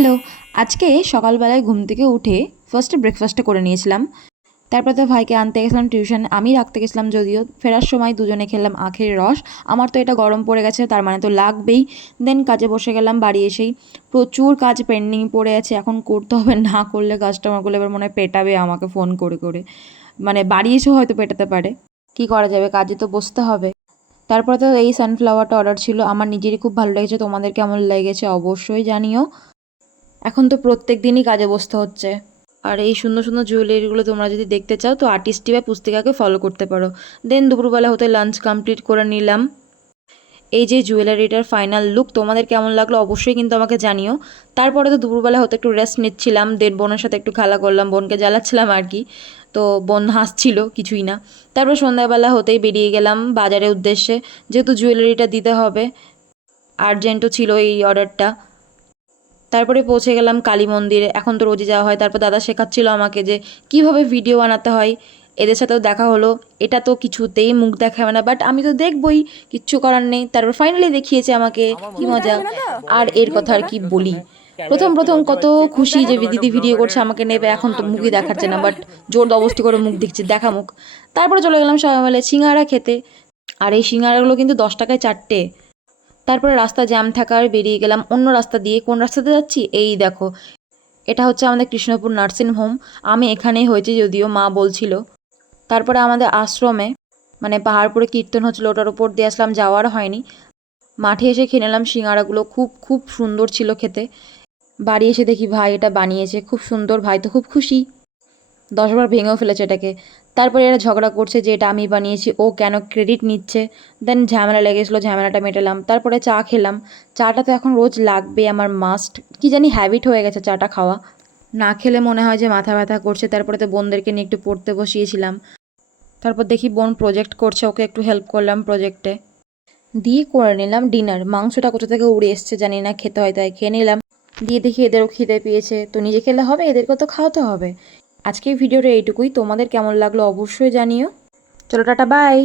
Hello. আজকে সকালবেলায় ঘুম থেকে উঠে ফার্স্টে ব্রেকফাস্টটা করে নিয়েছিলাম। তারপরে তো ভাইকে আনতে গেছিলাম টিউশন, আমি রাখতে গেছিলাম যদিও। ফেরার সময় দুজনে খেলাম আখের রস। আমার তো এটা গরম পড়ে গেছে, তার মানে তো লাগবেই। দেন কাজে বসে গেলাম। বাড়ি এসেই প্রচুর কাজ পেন্ডিং পড়ে আছে, এখন করতে হবে। না করলে কাস্টমারগুলো এবার মনে হয় পেটাবে আমাকে ফোন করে করে। মানে বাড়ি এসেও হয়তো পেটাতে পারে। কি করা যাবে, কাজে তো বসতে হবে। তারপরে তো এই সানফ্লাওয়ারটা অর্ডার ছিল, আমার নিজেরই খুব ভালো লেগেছে। তোমাদের কেমন লেগেছে অবশ্যই জানিও। এখন তো প্রত্যেক দিনই কাজে বসতে হচ্ছে। আর এই সুন্দর সুন্দর জুয়েলারিগুলো তোমরা যদি দেখতে চাও তো আর্টিস্টি বা পুস্তিকাকে ফলো করতে পারো। দেন দুপুরবেলা হতে লাঞ্চ কমপ্লিট করে নিলাম। এই যে জুয়েলারিটার ফাইনাল লুক তোমাদের কেমন লাগলো অবশ্যই কিন্তু আমাকে জানিও। তারপরে তো দুপুরবেলা হতে একটু রেস্ট নিচ্ছিলাম, দেন বোনের সাথে একটু খেলা করলাম, বোনকে জ্বালাচ্ছিলাম আর কি। তো বোন হাসছিল, কিছুই না। তারপর সন্ধ্যাবেলা হতেই বেরিয়ে গেলাম বাজারের উদ্দেশ্যে, যেহেতু জুয়েলারিটা দিতে হবে। আর্জেন্টও ছিল এই অর্ডারটা। তারপরে পৌঁছে গেলাম কালী মন্দিরে, এখন তো রোজই যাওয়া হয়। তারপর দাদা শেখাচ্ছিল আমাকে যে কীভাবে ভিডিও বানাতে হয়। এদের সাথেও দেখা হলো। এটা তো কিছুতেই মুখ দেখাবে না, বাট আমি তো দেখবই, কিচ্ছু করার নেই। তারপর ফাইনালি দেখিয়েছে আমাকে, কি মজা। আর এর কথা আর কি বলি, প্রথম প্রথম কত খুশি যে দিদি ভিডিও করছে আমাকে নেবে, এখন তো মুখই দেখাচ্ছে না, বাট জোর জবরদস্তি করে মুখ দিচ্ছি, দেখা মুখ। তারপরে চলে গেলাম সবাই মিলে সিঙ্গাড়া খেতে। আর এই সিঙ্গাড়াগুলো কিন্তু 10 টাকায় 4টে। তারপরে রাস্তা জ্যাম থাকার বেরিয়ে গেলাম অন্য রাস্তা দিয়ে। কোন রাস্তাতে যাচ্ছি এই দেখো, এটা হচ্ছে আমাদের কৃষ্ণপুর নার্সিং হোম। আমি এখানেই হয়েছি যদিও, মা বলছিল। তারপরে আমাদের আশ্রমে মানে পাহাড়পুরে কীর্তন হচ্ছিল, ওটার উপর দিয়ে আসলাম, যাওয়ার হয়নি। মাঠে এসে খেয়ে নিলাম সিঙ্গাড়াগুলো, খুব খুব সুন্দর ছিল খেতে। বাড়ি এসে দেখি ভাই এটা বানিয়েছে, খুব সুন্দর। ভাই তো খুব খুশি, 10বার ভেঙেও ফেলেছে এটাকে। তারপরে এরা ঝগড়া করছে যে এটা আমি বানিয়েছি, ও কেন ক্রেডিট নিচ্ছে। দেন ঝামেলা লেগেছিলো, ঝামেলাটা মেটালাম। তারপরে চা খেলাম। চাটা তো এখন রোজ লাগবে আমার, মাস্ট। কি জানি হ্যাবিট হয়ে গেছে চাটা খাওয়া, না খেলে মনে হয় যে মাথা ব্যথা করছে। তারপরে তো বোনদেরকে নিয়ে একটু পড়তে বসিয়েছিলাম। তারপর দেখি বোন প্রজেক্ট করছে, ওকে একটু হেল্প করলাম প্রজেক্টে। দিয়ে করে নিলাম ডিনার। মাংসটা কোথা থেকে উড়ে এসছে জানি না, খেতে হয় তাই খেয়ে নিলাম। দিয়ে দেখি এদেরও খিদে পেয়েছে, তো নিজে খেলে হবে, এদেরকেও তো খাওয়াতে হবে। আজকের ভিডিওটা এইটুকুই। তোমাদের কেমন লাগলো অবশ্যই জানিও। চলো টাটা, বাই।